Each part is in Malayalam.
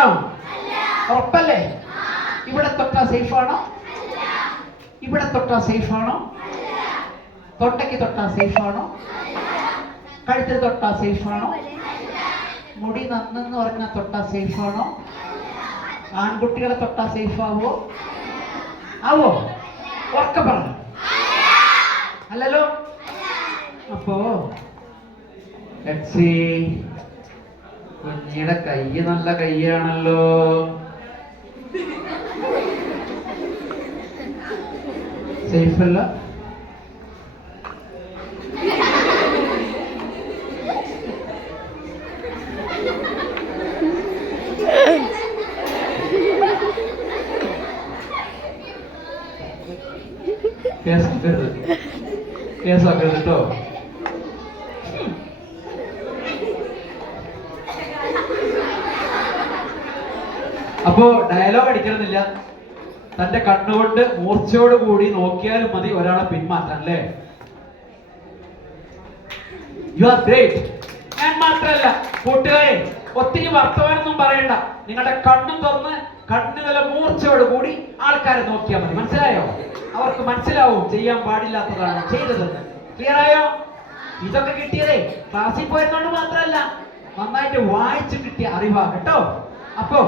ആണോ? ഉറപ്പല്ലേ? ഇവിടെ തൊട്ടാ സേഫ് ആണോ? ഇവിടെ തൊട്ടാ സേഫ് ആണോ? തൊണ്ടയ്ക്ക് തൊട്ടാ സേഫ് ആണോ? കഴുത്തിൽ തൊട്ടാ സേഫ് ആണോ? മുടി നന്നെന്ന് പറഞ്ഞാൽ തൊട്ടാ സേഫ് ആണോ? ആൺകുട്ടികളെ തൊട്ടാ സേഫ് ആവോ? ആവോ? ഉറക്കെ പറഞ്ഞു. അല്ലല്ലോ. അപ്പോ കുഞ്ഞിയുടെ കൈ നല്ല കൈയാണല്ലോ. സേഫ് അല്ല? കേസാക്കരുത് കേട്ടോ. അപ്പോ ഡയലോഗ് അടിക്കണമെന്നില്ല. തന്റെ കണ്ണുകൊണ്ട് മൂർച്ചയോട് കൂടി നോക്കിയാലും മതി ഒരാളെ പിന്മാറ്റാൻ. അല്ലേ? You are great. ഞാൻ മാത്രല്ല കൂട്ടുകാരെ, ഒത്തിരി വർത്തമാനൊന്നും പറയണ്ട. നിങ്ങളുടെ കണ്ണും തുറന്ന് കണ്ണു നല്ല മൂർച്ചയോട് കൂടി ആൾക്കാരെ നോക്കിയാൽ മതി. മനസ്സിലായോ? അവർക്ക് മനസ്സിലാവും ചെയ്യാൻ പാടില്ലാത്തതാണ് ചെയ്തത്. ക്ലിയർ ആയോ? ഇതൊക്കെ കിട്ടിയതേ ക്ലാസ്സിൽ പോയിരുന്നോണ്ട് മാത്രമല്ല, നന്നായിട്ട് വായിച്ചു കിട്ടിയ അറിവാ കേട്ടോ. അപ്പോ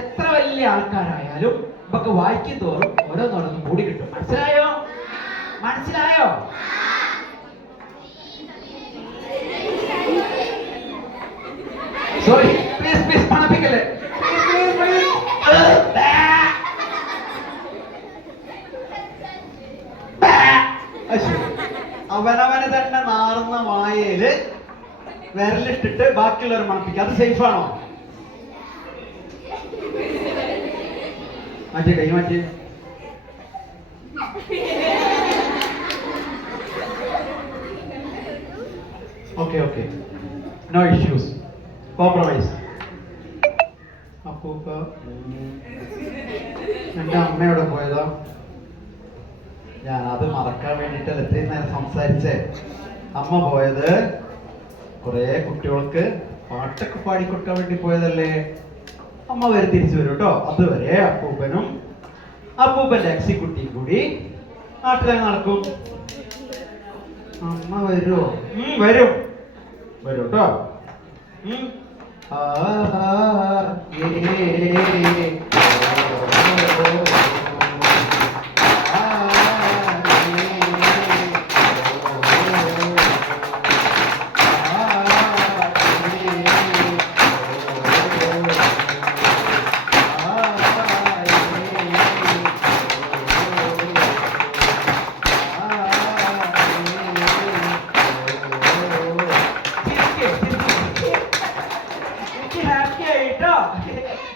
എത്ര വലിയ ആൾക്കാരായാലും നമുക്ക് വായിക്കും തോറും ഓരോന്നോരോന്നും കൂടി കിട്ടും. മനസ്സിലായോ? മനസ്സിലായോ? സോറി, പ്ലീസ് പ്ലീസ് പണപ്പിക്കല്ലേ. അവനവനെ തന്നെ നാറുന്ന വായയില് വിരലിട്ടിട്ട് ബാക്കിയുള്ളവർ മണപ്പിക്കുക. അത് സേഫ് ആണോ? മാറ്റി കൈ മാറ്റി. Okay okay, no issues, compromise. അപ്പൂപ്പ എന്റെ അമ്മയോടെ പോയതാ. ഞാൻ അത് മറക്കാൻ വേണ്ടിട്ട് എത്രയും നേരം സംസാരിച്ചേ. അമ്മ പോയത് കുറെ കുട്ടികൾക്ക് പാട്ടൊക്കെ പാടിക്കൊടുക്കാൻ വേണ്ടി പോയതല്ലേ. അമ്മ വരെ തിരിച്ചു വരും കേട്ടോ. അതുവരെ അപ്പൂപ്പനും അപ്പൂപ്പന്റെ എക്സിക്യൂട്ടീവ് കൂടി നാട്ടിലേക്ക് നടക്കും. അമ്മ വരുമോ? വരും വരും കേട്ടോ.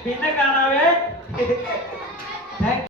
പിന്നെ കാണാവേ.